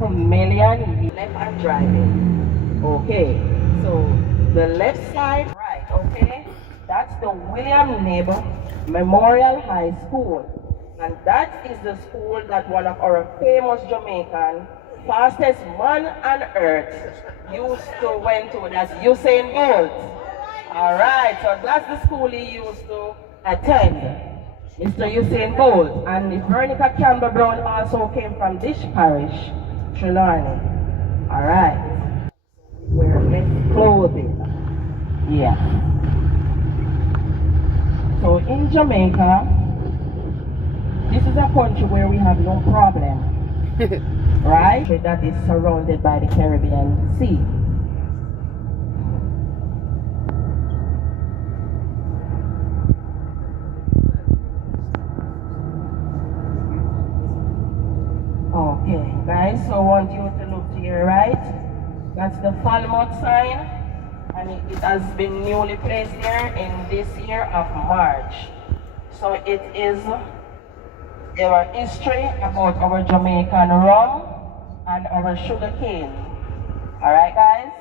million left and driving. Okay, so the left side, right, okay? That's the William Knibb Memorial High School. And that is the school that one of our famous Jamaican, fastest man on earth, used to went to. That's Usain Bolt. All right, so that's the school he used to attend, Mr. Usain Bolt. And Veronica Campbell Brown also came from this parish, Trelawney. All right, wear less clothing. Yeah. So in Jamaica, this is a country where we have no problem, right? That is surrounded by the Caribbean Sea. Okay, guys, so I want you to look to your right. That's the Falmouth sign, and it has been newly placed there in this year of March. So it is our history about our Jamaican rum and our sugar cane. All right, guys?